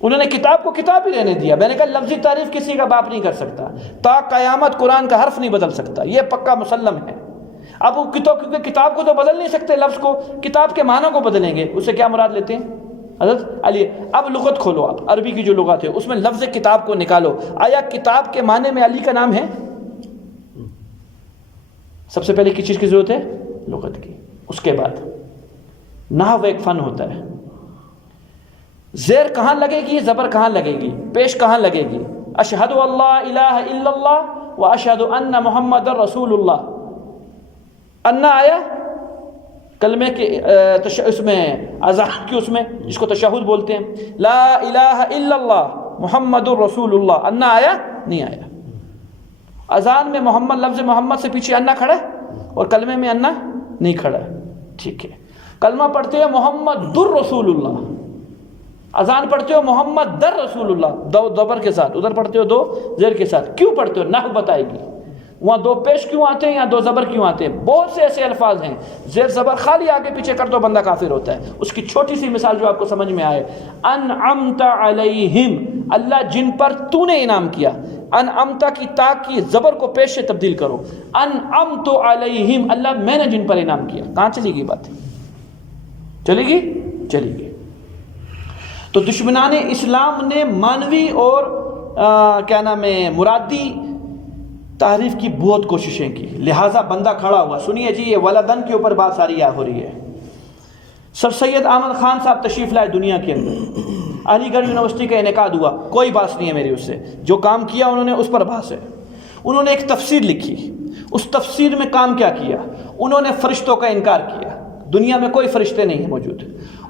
انہوں نے کتاب کو کتاب ہی رہنے دیا۔ میں نے کہا لفظی تعریف کسی کا باپ نہیں کر سکتا، تا قیامت قرآن کا حرف نہیں بدل سکتا، یہ پکا مسلم ہے۔ اب وہ کیونکہ کتاب کو تو بدل نہیں سکتے، لفظ کو، کتاب کے معنی کو بدلیں گے، اس سے کیا مراد لیتے ہیں؟ حضرت علی۔ اب لغت کھولو، آپ عربی کی جو لغت ہے اس میں لفظ کتاب کو نکالو، آیا کتاب کے معنی میں علی کا نام ہے؟ سب سے پہلے کس چیز کی ضرورت ہے؟ لغت کی۔ اس کے بعد نحو ایک فن ہوتا ہے، زیر کہاں لگے گی، زبر کہاں لگے گی، پیش کہاں لگے گی۔ اشہد اللہ الہ الا اللہ واشہد ان محمد رسول اللہ. انا آیا کلمے کے اس میں اذان کی اس میں جس کو تشہد بولتے ہیں, لا الہ الا اللہ محمد الرسول اللہ, انا آیا نہیں آیا. اذان میں محمد لفظ محمد سے پیچھے انا کھڑا ہے اور کلمے میں انا نہیں کھڑا ہے. ٹھیک ہے, کلمہ پڑھتے ہو محمد الرسول اللہ, اذان پڑھتے ہو محمد در رسول اللہ, دو زبر کے ساتھ, ادھر پڑھتے ہو دو زیر کے ساتھ. کیوں پڑھتے ہو؟ نحو بتائے گی. وہاں دو پیش کیوں آتے ہیں, یہاں دو زبر کیوں آتے ہیں؟ بہت سے ایسے الفاظ ہیں زیر زبر خالی آگے پیچھے کر تو بندہ کافر ہوتا ہے. اس کی چھوٹی سی مثال جو آپ کو سمجھ میں آئے, انعمت علیہم, اللہ جن پر تو نے انعام کیا. انعمت کی تا کی زبر کو پیش سے تبدیل کرو, انعمت علیہم, اللہ میں نے جن پر انعام کیا. کہاں چلی گئی بات؟ چلی گی؟ چلی گئی. تو دشمنان اسلام نے مانوی اور کیا نام ہے مرادی تعریف کی بہت کوششیں کی, لہٰذا بندہ کھڑا ہوا. سنیے جی, یہ ولدن کے اوپر بات ساری ہو رہی ہے. سر سید احمد خان صاحب تشریف لائے دنیا کے اندر, علی گڑھ یونیورسٹی کا انعقاد ہوا, کوئی بات نہیں ہے میری اس سے, جو کام کیا انہوں نے اس پر بحث ہے. انہوں نے ایک تفسیر لکھی, اس تفسیر میں کام کیا کیا؟ انہوں نے فرشتوں کا انکار کیا, دنیا میں کوئی فرشتے نہیں ہیں موجود.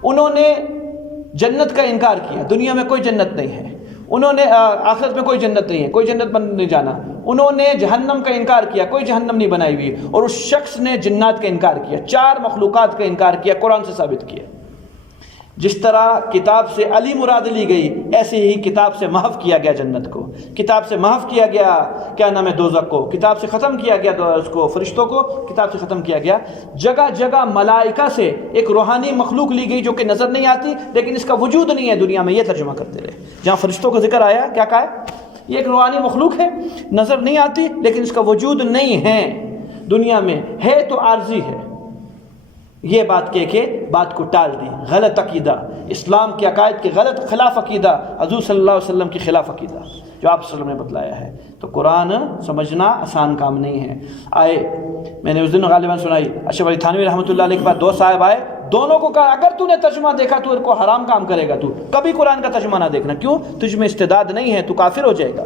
انہوں نے جنت کا انکار کیا, دنیا میں کوئی جنت نہیں ہے. انہوں نے آخرت میں کوئی جنت نہیں ہے, کوئی جنت بن نہیں جانا. انہوں نے جہنم کا انکار کیا, کوئی جہنم نہیں بنائی ہوئی. اور اس شخص نے جنات کا انکار کیا, چار مخلوقات کا انکار کیا, قرآن سے ثابت کیا. جس طرح کتاب سے علی مراد لی گئی, ایسے ہی کتاب سے محو کیا گیا جنت کو, کتاب سے محو کیا گیا کیا نام ہے دوزخ کو, کتاب سے ختم کیا گیا اس کو فرشتوں کو, کتاب سے ختم کیا گیا. جگہ جگہ ملائکہ سے ایک روحانی مخلوق لی گئی جو کہ نظر نہیں آتی لیکن اس کا وجود نہیں ہے دنیا میں, یہ ترجمہ کرتے رہے. جہاں فرشتوں کا ذکر آیا کیا کہا ہے؟ یہ ایک روحانی مخلوق ہے, نظر نہیں آتی لیکن اس کا وجود نہیں ہے دنیا میں, ہے تو عارضی ہے. یہ بات کہہ کے بات کو ٹال دی. غلط عقیدہ, اسلام کے عقائد کے غلط خلاف عقیدہ, حضور صلی اللہ علیہ وسلم کے خلاف عقیدہ جو آپ صلی اللہ علیہ وسلم نے بتلایا ہے. تو قرآن سمجھنا آسان کام نہیں ہے. آئے, میں نے اس دن غالباً سنائی, اشرف علی تھانوی رحمۃ اللہ علیہ کے بعد دو صاحب آئے, دونوں کو کہا اگر تو نے ترجمہ دیکھا تو کو حرام کام کرے گا, تو کبھی قرآن کا ترجمہ نہ دیکھنا. کیوں؟ تجھ میں استعداد نہیں ہے, تو کافر ہو جائے گا.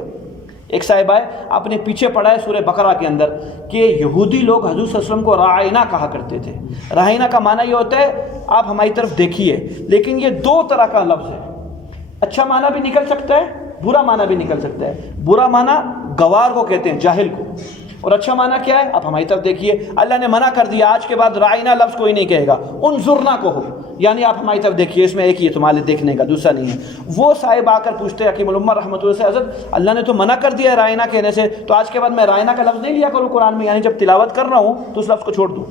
ایک صاحب آئے, آپ نے پیچھے پڑھا ہے سورہ بقرہ کے اندر کہ یہودی لوگ حضور صلی اللہ علیہ وسلم کو رائنا کہا کرتے تھے. رائنا کا معنی یہ ہوتا ہے آپ ہماری طرف دیکھیے, لیکن یہ دو طرح کا لفظ ہے. اچھا معنی بھی نکل سکتا ہے, برا معنی بھی نکل سکتا ہے. برا معنی گوار کو کہتے ہیں, جاہل کو, اور اچھا معنی کیا ہے؟ آپ ہماری طرف دیکھیے. اللہ نے منع کر دیا, آج کے بعد رائنا لفظ کوئی نہیں کہے گا, انظرنا کو ہو, یعنی آپ ہماری طرف دیکھیے. اس میں ایک ہی ہے تمہارے دیکھنے کا, دوسرا نہیں ہے. وہ صاحب آ کر پوچھتے حکیم الامہ رحمۃ اللہ سے, حضرت اللہ نے تو منع کر دیا ہے رائنا کہنے سے, تو آج کے بعد میں رائنا کا لفظ نہیں لیا کروں قرآن میں, یعنی جب تلاوت کر رہا ہوں تو اس لفظ کو چھوڑ دوں.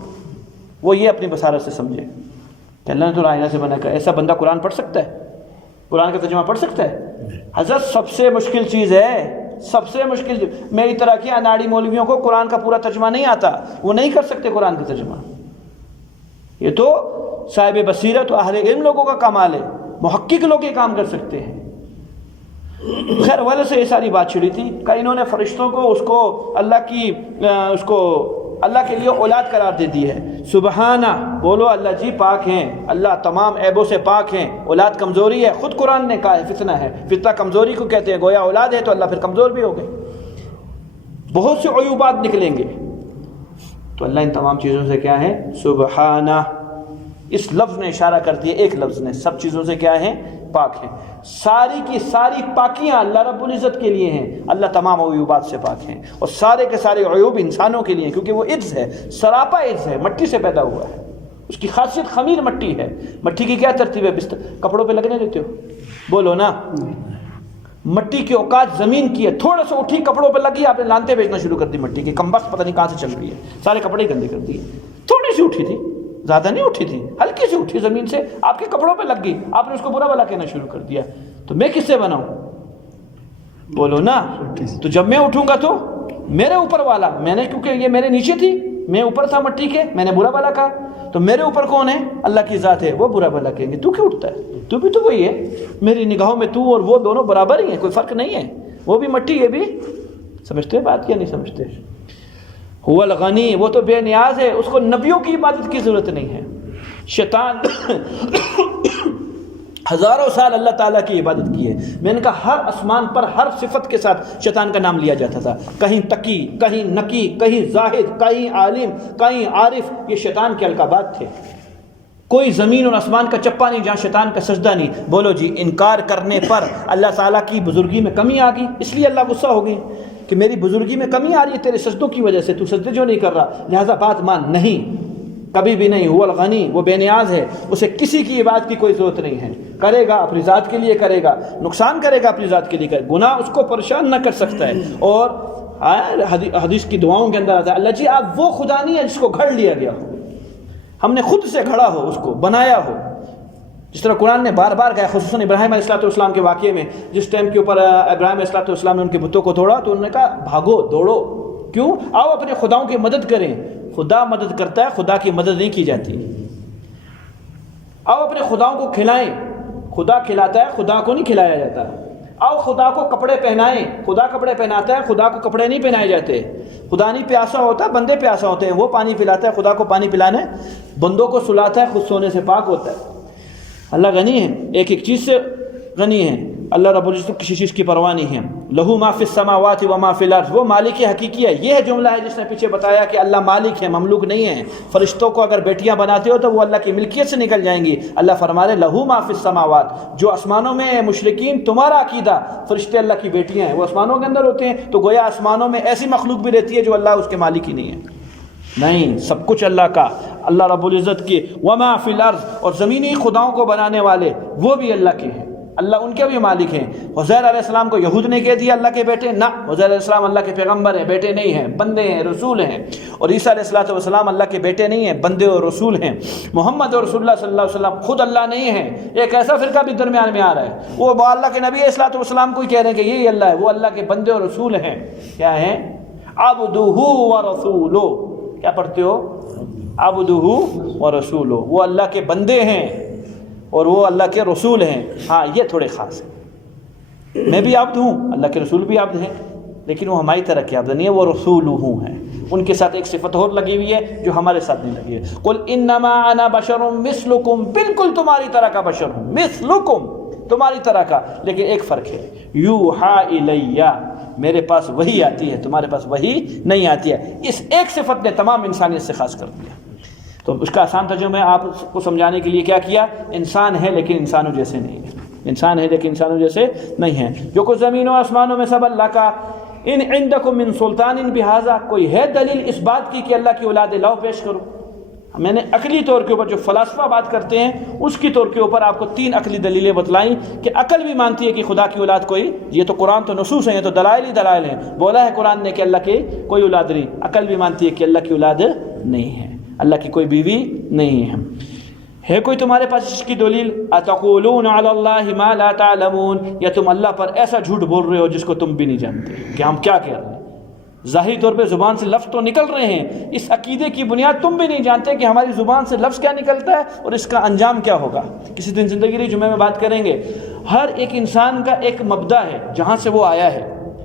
وہ یہ اپنی بصارت سے سمجھے کہ اللہ نے تو رائنا سے منع کر. ایسا بندہ قرآن پڑھ سکتا ہے؟ قرآن کا ترجمہ پڑھ سکتا ہے؟ حضرت سب سے مشکل چیز ہے, سب سے مشکل. میری طرح کے اناڑی مولویوں کو قرآن کا پورا ترجمہ نہیں آتا, وہ نہیں کر سکتے قرآن کا ترجمہ. یہ تو صاحب بصیرت و اہل علم لوگوں کا کمال ہے, محقق لوگ یہ کام کر سکتے ہیں. خیر والے سے یہ ساری بات چھڑی تھی کہ انہوں نے فرشتوں کو اس کو اللہ کے لیے اولاد قرار دے دی ہے. سبحانہ بولو, اللہ جی پاک ہیں, اللہ تمام عیبوں سے پاک ہیں. اولاد کمزوری ہے, خود قرآن نے کہا ہے فتنہ ہے, فتنہ کمزوری کو کہتے ہیں. گویا اولاد ہے تو اللہ پھر کمزور بھی ہو گئے, بہت سے عیوبات نکلیں گے. تو اللہ ان تمام چیزوں سے کیا ہے؟ سبحانہ. اس لفظ نے اشارہ کر دیا, ایک لفظ نے, سب چیزوں سے کیا ہے؟ پاک ہیں. ساری کی ساری پاکیاں اللہ رب العزت کے لیے ہیں. اللہ تمام عیوبات سے پاک ہیں, اور سارے کے سارے عیوب انسانوں کے لیے ہیں, کیونکہ وہ عجز ہے, سراپا عجز ہے, مٹی سے پیدا ہوا ہے. اس کی خاصیت خمیر مٹی ہے. مٹی کی کیا ترتیب ہے؟ بستر کپڑوں پہ لگنے دیتے ہو؟ بولو نا. مٹی کی اوقات زمین کی ہے, تھوڑا سا اٹھی کپڑوں پہ لگی, آپ نے لانتے بیچنا شروع کر دی مٹی کی. کمبخت پتہ نہیں کہاں سے چل رہی ہے, سارے کپڑے گندے کر دیے. تھوڑی سی اٹھی تھی, زیادہ نہیں اٹھی تھی, ہلکی سی اٹھی زمین سے, آپ کے کپڑوں پہ لگ گئی, آپ نے اس کو برا بھلا کہنا شروع کر دیا. تو میں کس سے بناؤں؟ بولو نا. تو جب میں اٹھوں گا تو میرے اوپر والا, میں نے, کیونکہ یہ میرے نیچے تھی, میں اوپر تھا مٹی کے, میں نے برا بھلا کہا, تو میرے اوپر کون ہے؟ اللہ کی ذات ہے, وہ برا بھلا کہیں گے. تو کیوں اٹھتا ہے؟ تو بھی تو وہی ہے. میری نگاہوں میں تو اور وہ دونوں برابر ہی ہیں, کوئی فرق نہیں ہے. وہ بھی مٹی, یہ بھی. سمجھتے بات کیا نہیں سمجھتے؟ هو الغنی, وہ تو بے نیاز ہے, اس کو نبیوں کی عبادت کی ضرورت نہیں ہے. شیطان ہزاروں سال اللہ تعالیٰ کی عبادت کی ہے۔ میں نے کہا ہر آسمان پر ہر صفت کے ساتھ شیطان کا نام لیا جاتا تھا، کہیں تقی، کہیں نقی، کہیں زاہد، کہیں عالم، کہیں عارف، یہ شیطان کے القابات تھے۔ کوئی زمین اور آسمان کا چپا نہیں جہاں شیطان کا سجدہ نہیں۔ بولو جی، انکار کرنے پر اللہ تعالیٰ کی بزرگی میں کمی آ گئی، اس لیے اللہ غصہ ہو گئی کہ میری بزرگی میں کمی آ رہی ہے تیرے سجدوں کی وجہ سے، تو سجدے جو نہیں کر رہا، لہذا بات مان۔ نہیں، کبھی بھی نہیں۔ وہ الغنی، وہ بے نیاز ہے، اسے کسی کی عبادت کی کوئی ضرورت نہیں ہے۔ کرے گا اپنی ذات کے لیے کرے گا، نقصان کرے گا اپنی ذات کے لیے کرے گا، گناہ اس کو پریشان نہ کر سکتا ہے۔ اور حدیث کی دعاؤں کے اندر آتا ہے اللہ جی آپ وہ خدا نہیں ہے جس کو گھڑ لیا گیا ہو، ہم نے خود سے گھڑا ہو، اس کو بنایا ہو۔ جس طرح قرآن نے بار بار کہا، خصوصاً ابراہیم علیہ السلام کے واقعے میں، جس ٹائم کے اوپر ابراہیم علیہ السلام نے ان کے بتوں کو توڑا تو انہوں نے کہا بھاگو، دوڑو، کیوں؟ آؤ اپنے خداؤں کی مدد کریں۔ خدا مدد کرتا ہے، خدا کی مدد نہیں کی جاتی۔ آؤ اپنے خداؤں کو کھلائیں، خدا کھلاتا ہے، خدا کو نہیں کھلایا جاتا۔ آؤ خدا کو کپڑے پہنائیں، خدا کپڑے پہناتا ہے، خدا کو کپڑے نہیں پہنائے جاتے۔ خدا نہیں پیاسا ہوتا، بندے پیاسا ہوتے ہیں، وہ پانی پلاتا ہے، خدا کو پانی پلانے بندوں کو سلاتا ہے، خود سونے سے پاک ہوتا ہے۔ اللہ غنی ہے، ایک ایک چیز سے غنی ہے۔ اللہ رب العزت کسی چیز کی پرواہ نہیں ہے۔ لہو ما فی السماوات و ما فی الارض، وہ مالک حقیقی ہے۔ یہ جملہ ہے جس نے پیچھے بتایا کہ اللہ مالک ہے، مملوک نہیں ہے۔ فرشتوں کو اگر بیٹیاں بناتے ہو تو وہ اللہ کی ملکیت سے نکل جائیں گی۔ اللہ فرما رہے لہو ما فی السماوات، جو آسمانوں میں ہے مشرکین تمہارا عقیدہ فرشتے اللہ کی بیٹیاں ہیں، وہ آسمانوں کے اندر ہوتے ہیں، تو گویا آسمانوں میں ایسی مخلوق بھی رہتی ہے جو اللہ اس کے مالک ہی نہیں ہے۔ نہیں، سب کچھ اللہ کا، اللہ رب العزت کی۔ وما فی الارض، اور زمینی خداؤں کو بنانے والے وہ بھی اللہ کے ہیں، اللہ ان کے بھی مالک ہیں۔ حزیر علیہ السلام کو یہود نے کہہ دیا اللہ کے بیٹے، نہ، حزیر علیہ السلام اللہ کے پیغمبر ہیں، بیٹے نہیں ہیں، بندے ہیں، رسول ہیں۔ اور عیسیٰ علیہ السلام اللہ کے بیٹے نہیں ہیں، بندے اور رسول ہیں۔ محمد اور رسول اللہ صلی اللہ علیہ وسلم خود اللہ نہیں ہیں۔ ایک ایسا فرقہ بھی درمیان میں آ رہا ہے، وہ اللہ کے نبی علیہ السلام کو ہی کہہ رہے ہیں کہ یہی اللہ ہے، وہ اللہ کے بندے اور رسول ہیں۔ کیا ہیں؟ عبدہ ورسولہ، کیا پڑھتے ہو؟ عبدہ ورسولہ، وہ اللہ کے بندے ہیں اور وہ اللہ کے رسول ہیں۔ ہاں، یہ تھوڑے خاص ہیں، میں بھی عبد ہوں، اللہ کے رسول بھی عبد ہیں، لیکن وہ ہماری طرح کے عبد نہیں ہے، وہ رسول ہیں۔ ان کے ساتھ ایک صفت اور لگی ہوئی ہے جو ہمارے ساتھ نہیں لگی ہے۔ قل انما انا بشر مثلکم، بالکل تمہاری طرح کا بشر ہوں، مثلکم، تمہاری طرح کا، لیکن ایک فرق ہے، یوحا الیہ، میرے پاس وحی آتی ہے، تمہارے پاس وحی نہیں آتی ہے۔ اس ایک صفت نے تمام انسانیت سے خاص کر دیا۔ تو اس کا آسان ترجمہ میں آپ کو سمجھانے کے لیے کیا کیا؟ انسان ہے لیکن انسانوں جیسے نہیں ہے، انسان ہے لیکن انسانوں جیسے نہیں ہے۔ جو کچھ زمینوں آسمانوں میں سب اللہ کا۔ ان عندکم من سلطان بہذا، کوئی ہے دلیل اس بات کی کہ اللہ کی اولاد لاؤ پیش کرو؟ میں نے عقلی طور کے اوپر، جو فلاسفہ بات کرتے ہیں اس کی طور کے اوپر آپ کو 3 عقلی دلیلیں بتلائیں کہ عقل بھی مانتی ہے کہ خدا کی اولاد کوئی، یہ تو قرآن تو نصوص ہیں، یہ تو دلائل ہی دلائل ہیں، بولا ہے قرآن نے کہ اللہ کی کوئی اولاد نہیں، عقل بھی مانتی ہے کہ اللہ کی اولاد نہیں ہے، اللہ کی کوئی بیوی نہیں ہے کوئی تمہارے پاس اس کی دلیل؟ اتقولون علی اللہ ما لا تعلمون، یا تم اللہ پر ایسا جھوٹ بول رہے ہو جس کو تم بھی نہیں جانتے کہ ہم کیا کہہ رہے ہیں۔ ظاہری طور پہ زبان سے لفظ تو نکل رہے ہیں، اس عقیدے کی بنیاد تم بھی نہیں جانتے کہ ہماری زبان سے لفظ کیا نکلتا ہے اور اس کا انجام کیا ہوگا۔ کسی دن زندگی کے جمعے میں بات کریں گے۔ ہر ایک انسان کا ایک مبدا ہے جہاں سے وہ آیا ہے،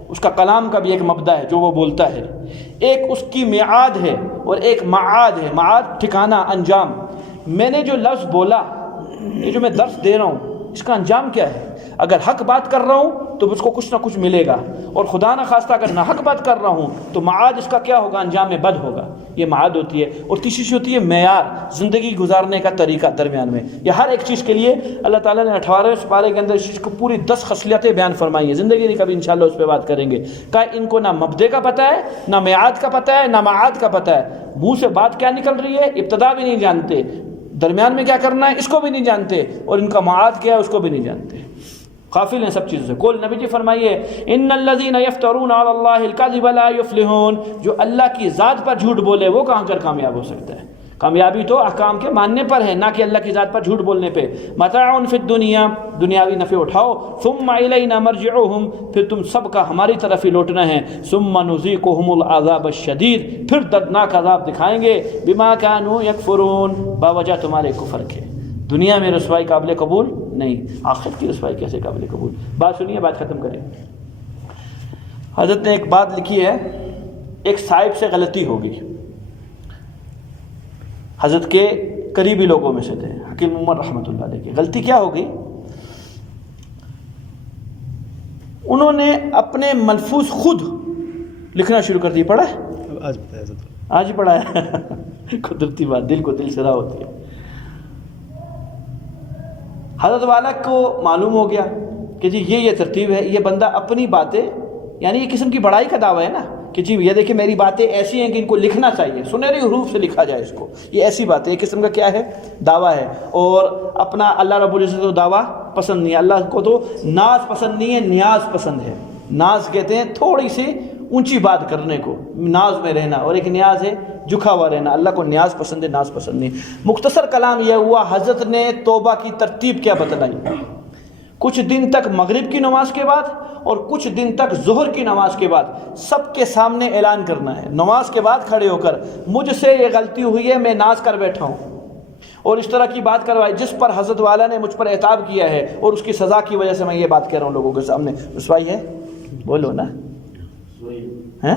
اس کا کلام کا بھی ایک مبدا ہے جو وہ بولتا ہے، ایک اس کی میعاد ہے اور ایک معاد ہے۔ معاد ٹھکانہ، انجام۔ میں نے جو لفظ بولا، یہ جو میں درس دے رہا ہوں، اس کا انجام کیا ہے؟ اگر حق بات کر رہا ہوں تو اس کو کچھ نہ کچھ ملے گا، اور خدا نہ خواستہ اگر نہ حق بات کر رہا ہوں تو معاد اس کا کیا ہوگا؟ انجام میں بد ہوگا۔ یہ معاد ہوتی ہے۔ اور تیسری چیز ہوتی ہے معیار، زندگی گزارنے کا طریقہ درمیان میں۔ یہ ہر ایک چیز کے لیے اللہ تعالیٰ نے 18 سپارے کے اندر اس چیز کو پوری 10 خصلتیں بیان فرمائی ہیں۔ زندگی کبھی انشاءاللہ اس پہ بات کریں گے۔ کہ ان کو نہ مبدے کا پتہ ہے، نہ میعاد کا پتہ ہے، نہ معاد کا پتہ ہے۔ منہ سے بات کیا نکل رہی ہے ابتدا بھی نہیں جانتے، درمیان میں کیا کرنا ہے اس کو بھی نہیں جانتے، اور ان کا معاد کیا ہے اس کو بھی نہیں جانتے، غافل ہیں سب چیزوں سے۔ قول نبی جی فرمائیے ان الذین یفترون علی اللہ الکذب لا یفلحون، جو اللہ کی ذات پر جھوٹ بولے وہ کہاں کر کامیاب ہو سکتا ہے؟ کامیابی تو احکام کے ماننے پر ہے، نہ کہ اللہ کی ذات پر جھوٹ بولنے پہ۔ متاع فی الدنیا، دنیاوی نفع اٹھاؤ، ثم الینا مرجعہم، پھر تم سب کا ہماری طرف ہی لوٹنا ہے، ثم نذیقہم العذاب الشدید، پھر دردناک عذاب دکھائیں گے، بما کانوا یکفرون، باوجہ تمہارے کفر کے۔ دنیا میں رسوائی قابل قبول نہیں، آخرت کی رسوائی کیسے قابل قبول؟ بات سنیے، بات ختم کریں۔ حضرت نے ایک بات لکھی ہے، ایک صاحب سے غلطی ہو گئی، حضرت کے قریبی لوگوں میں سے تھے، حکیم عمر رحمۃ اللہ علیہ کی۔ غلطی کیا ہو گئی؟ انہوں نے اپنے ملفوظ خود لکھنا شروع کر دیے. پڑھا ہے آج بتایا حضرت. آج پڑھا ہے. قدرتی بات، دل کو دل سے راہ ہوتی ہے. حضرت والا کو معلوم ہو گیا کہ جی یہ ترتیب ہے. یہ بندہ اپنی باتیں، یعنی یہ قسم کی بڑائی کا دعویٰ ہے نا کہ جی یہ دیکھیں میری باتیں ایسی ہیں کہ ان کو لکھنا چاہیے، سنہری حروف سے لکھا جائے اس کو. یہ ایسی بات ہے، ایک قسم کا کیا ہے، دعویٰ ہے. اور اپنا اللہ رب العزت کو دعویٰ پسند نہیں ہے. اللہ کو تو ناز پسند نہیں ہے، نیاز پسند ہے. ناز کہتے ہیں تھوڑی سی اونچی بات کرنے کو، ناز میں رہنا، اور ایک نیاز ہے جھکا ہوا رہنا. اللہ کو نیاز پسند ہے، ناز پسند نہیں. مختصر کلام یہ ہوا، حضرت نے توبہ کی ترتیب کیا بتلائی. کچھ دن تک مغرب کی نماز کے بعد اور کچھ دن تک ظہر کی نماز کے بعد سب کے سامنے اعلان کرنا ہے، نماز کے بعد کھڑے ہو کر مجھ سے یہ غلطی ہوئی ہے، میں ناز کر بیٹھا ہوں. اور اس طرح کی بات کروائی جس پر حضرت والا نے مجھ پر عتاب کیا ہے اور اس کی سزا کی وجہ سے میں یہ بات کہہ رہا ہوں لوگوں کے سامنے. رسوائی ہے، بولو نا. ہیں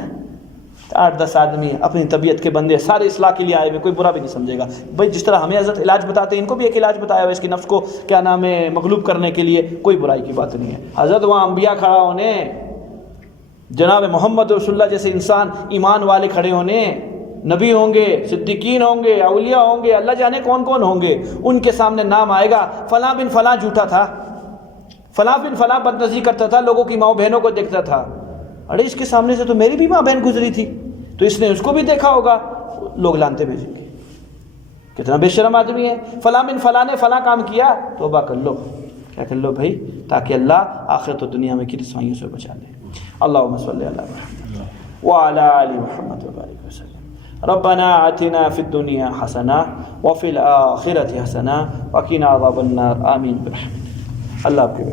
8-10 آدمی اپنی طبیعت کے بندے سارے اصلاح کے لیے آئے ہوئے، کوئی برا بھی نہیں سمجھے گا. بھائی جس طرح ہمیں حضرت علاج بتاتے ہیں، ان کو بھی ایک علاج بتایا ہوا ہے اس کی نفس کو کیا نام ہے مغلوب کرنے کے لیے. کوئی برائی کی بات نہیں ہے. حضرت وہاں انبیاء کھڑا ہونے، جناب محمد رسول اللہ جیسے انسان ایمان والے کھڑے ہونے، نبی ہوں گے، صدیقین ہوں گے، اولیاء ہوں گے، اللہ جانے کون کون ہوں گے. ان کے سامنے نام آئے گا فلاں بن فلاں جھوٹا تھا، فلاں بن فلاں بدنظری کرتا تھا، لوگوں کی ماں بہنوں کو دیکھتا تھا. ارے اس کے سامنے سے تو میری بھی ماں بہن گزری تھی، تو اس نے اس کو بھی دیکھا ہوگا. لوگ لانتے بھیجیں گے کتنا بے شرم آدمی ہے. فلاں بن فلاں نے فلاں کام کیا، توبہ کر لو. کیا کر لو بھائی، تاکہ اللہ آخرت و دنیا میں کی رسوائیوں سے بچا لے. اللہم صلی علی محمد وعلی آل محمد وبارک وسلم. ربنا آتنا فی الدنیا حسنہ وفی الآخرۃ حسنہ وقنا عذاب النار. آمین برحمتک. اللہ آپ کے